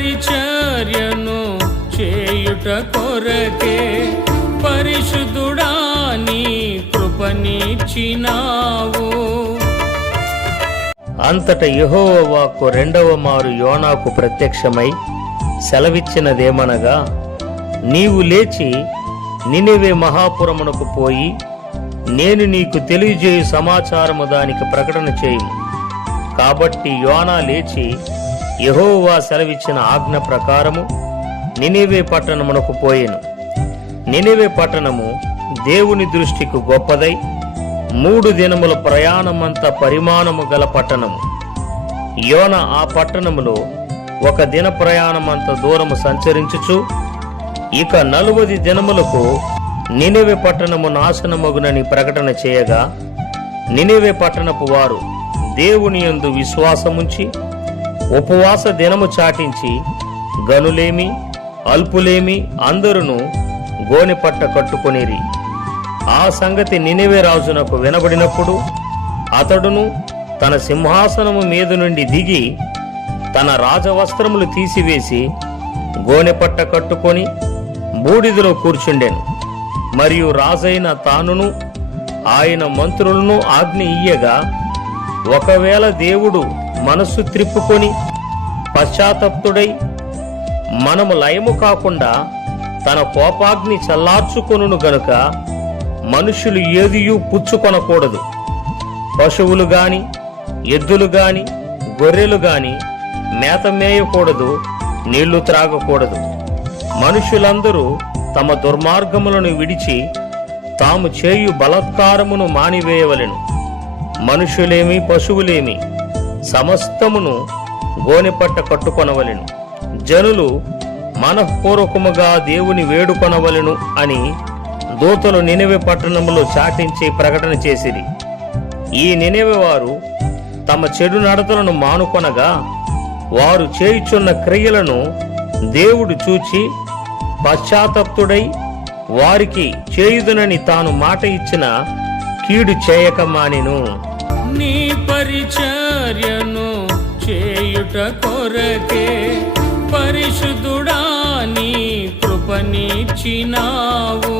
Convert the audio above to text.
పరిచర్యను చేయుట కొరకే పరిశుద్ధుడా నీ కృపనిచ్చినావు. అంతట యెహోవా వాక్కు రెండవ మారు యోనాకు ప్రత్యక్షమై సెలవిచ్చినదేమనగా, నీవు లేచి నినెవే మహాపురమునకు పోయి నేను నీకు తెలియజేయు సమాచారము దానికి ప్రకటన చేయుము. కాబట్టి యోనా లేచి యెహోవా సెలవిచ్చిన ఆజ్ఞ ప్రకారము నినెవే పట్టణమునకు పోయెను. నినెవే పట్టణము దేవుని దృష్టికి గొప్పదై 3 దినముల ప్రయాణమంత పరిమాణము గల పట్టణము. యోన ఆ పట్టణములో 1 దిన ప్రయాణమంత దూరము సంచరించుచు ఇక 40 దినములకు నినెవే పట్టణము నాశనమగునని ప్రకటన చేయగా, నినెవే పట్టణపు వారు దేవుని యందు విశ్వాసముంచి ఉపవాస దినము చాటించి గనులేమి అల్పులేమి అందరును గోనెపట్ట కట్టుకొనిరి. ఆ సంగతి నినెవే రాజునకు వినబడినప్పుడు అతడును తన సింహాసనము మీద నుండి దిగి తన రాజవస్త్రములు తీసివేసి గోనెపట్ట కట్టుకొని బూడిదలో కూర్చుండెను. మరియు రాజైన తానును ఆయన మంత్రులను ఆజ్ఞ ఇయ్యగా, ఒకవేళ దేవుడు మనస్సు త్రిప్పుకొని పశ్చాత్తప్తుడై మనము లయము కాకుండా తన కోపాగ్ని చల్లార్చుకొనును గనుక మనుషులు ఏదియూ పుచ్చుకొనకూడదు. పశువులు గాని ఎద్దులు గాని గొర్రెలు గాని మేత మేయకూడదు, నీళ్లు త్రాగకూడదు. మనుషులందరూ తమ దుర్మార్గములను విడిచి తాము చేయు బలాత్కారమును మానివేయవలెను. మనుషులేమి పశువులేమి సమస్తమును గోనెపట్ట కట్టుకొనవలెను. జనులు మనఃపూర్వకముగా దేవుని వేడుకొనవలెను అని దూతలు నినెవే పట్టణములో చాటించి ప్రకటన చేసిరి. ఈ నినెవే వారు తమ చెడు నడతలను మానుకొనగా వారు చేయుచున్న క్రియలను దేవుడు చూచి పశ్చాత్తప్తుడై వారికి చేయుదునని తాను మాట ఇచ్చిన కీడు చేయక మానెను. నీ పరిచర్యను చేయుట కొరకే పరిశుద్ధుడా నీ కృపనిచ్చినావు.